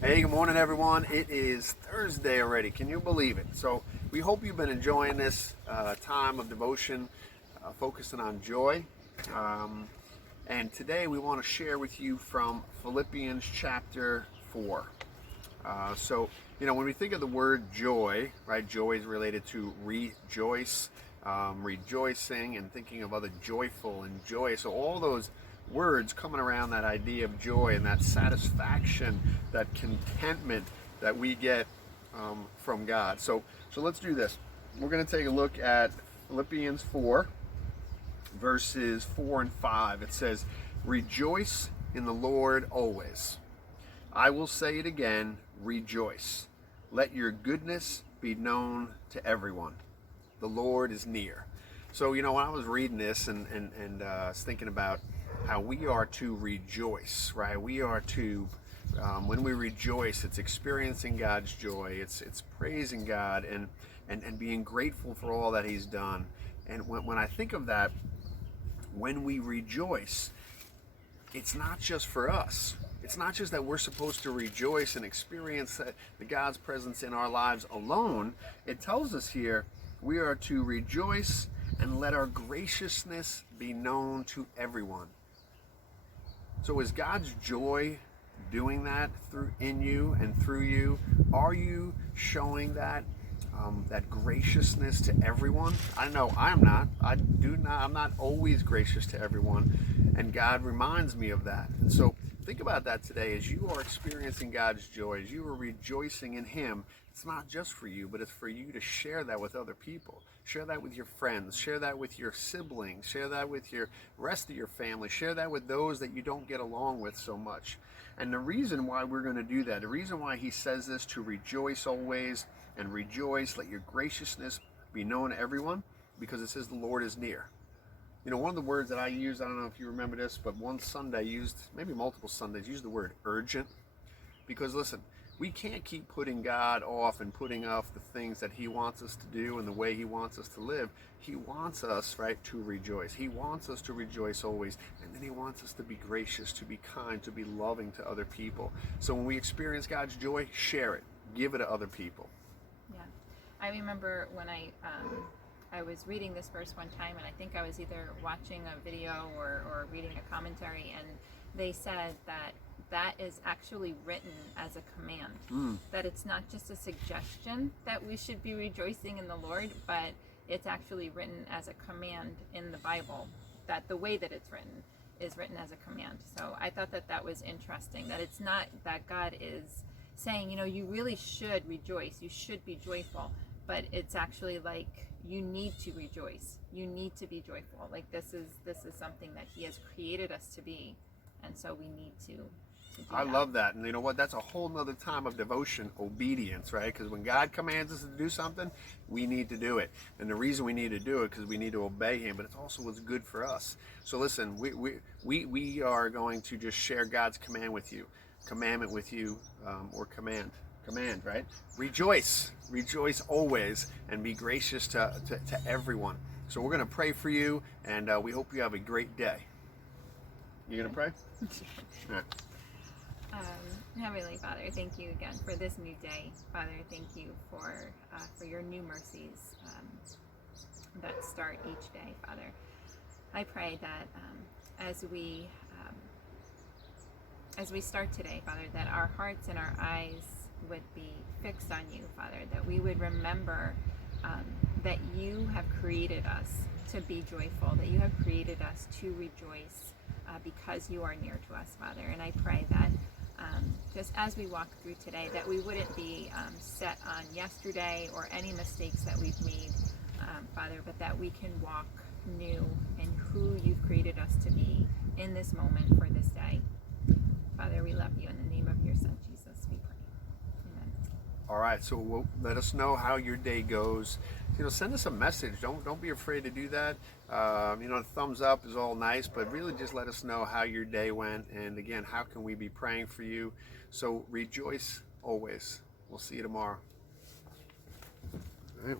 Hey, good morning, everyone. It is Thursday already. Can you believe it? So, we hope you've been enjoying this time of devotion, focusing on joy. Um, and today we want to share with you from Philippians chapter 4. When we think of the word joy, right, joy is related to rejoice, rejoicing, and thinking of other joyful and joyous. So all those words coming around that idea of joy and that satisfaction, that contentment that we get from God. So let's do this. We're going to take a look at Philippians 4, verses 4 and 5. It says, "Rejoice in the Lord always. I will say it again, rejoice. Let your goodness be known to everyone. The Lord is near." So, when I was reading this and I was thinking about how we are to rejoice, right? We are to, when we rejoice, it's experiencing God's joy. It's praising God and being grateful for all that He's done. And when I think of that, when we rejoice, it's not just for us. It's not just that we're supposed to rejoice and experience the God's presence in our lives alone. It tells us here we are to rejoice and let our graciousness be known to everyone. So is God's joy doing that in you and through you? Are you showing that graciousness to everyone? I know I am not. I'm not always gracious to everyone, and God reminds me of that. And so think about that today as you are experiencing God's joy, as you are rejoicing in Him. It's not just for you, but it's for you to share that with other people. Share that with your friends. Share that with your siblings. Share that with your rest of your family. Share that with those that you don't get along with so much. And the reason why we're going to do that, the reason why He says this, to rejoice always and rejoice, let your graciousness be known to everyone, because it says the Lord is near. One of the words that I use, I don't know if you remember this, but one Sunday used, maybe multiple Sundays, used the word urgent. Because listen, we can't keep putting God off and putting off the things that He wants us to do and the way He wants us to live. He wants us, right, to rejoice. He wants us to rejoice always. And then He wants us to be gracious, to be kind, to be loving to other people. So when we experience God's joy, share it. Give it to other people. Yeah. I remember when I was reading this verse one time, and I think I was either watching a video or reading a commentary, and they said that is actually written as a command. That it's not just a suggestion that we should be rejoicing in the Lord, but it's actually written as a command in the Bible, that the way that it's written is written as a command. So I thought that was interesting, that it's not that God is saying, you really should rejoice, you should be joyful, but it's actually like, you need to rejoice, you need to be joyful. Like this is something that He has created us to be, and so we need to do I that. love that. And you know what? That's a whole nother time of devotion, obedience, right? Because when God commands us to do something, we need to do it. And the reason we need to do it because we need to obey Him, but it's also what's good for us. So listen, we are going to just share God's commandment with you, or command, right? Rejoice always, and be gracious to everyone. So we're going to pray for you, and we hope you have a great day. You going to pray? All right. Heavenly Father, thank you again for this new day. Father, thank you for your new mercies that start each day, Father. I pray that as we start today, Father, that our hearts and our eyes would be fixed on you, Father, that we would remember that you have created us to be joyful, that you have created us to rejoice because you are near to us, Father. And I pray that just as we walk through today, that we wouldn't be set on yesterday or any mistakes that we've made, Father, but that we can walk new in who you've created us to be in this moment for this day. Father, we love you. In the name of your Son, Jesus, we pray. Amen. All right, so let us know how your day goes. Send us a message. Don't be afraid to do that. A thumbs up is all nice, but really just let us know how your day went. And again, how can we be praying for you? So rejoice always. We'll see you tomorrow. All right.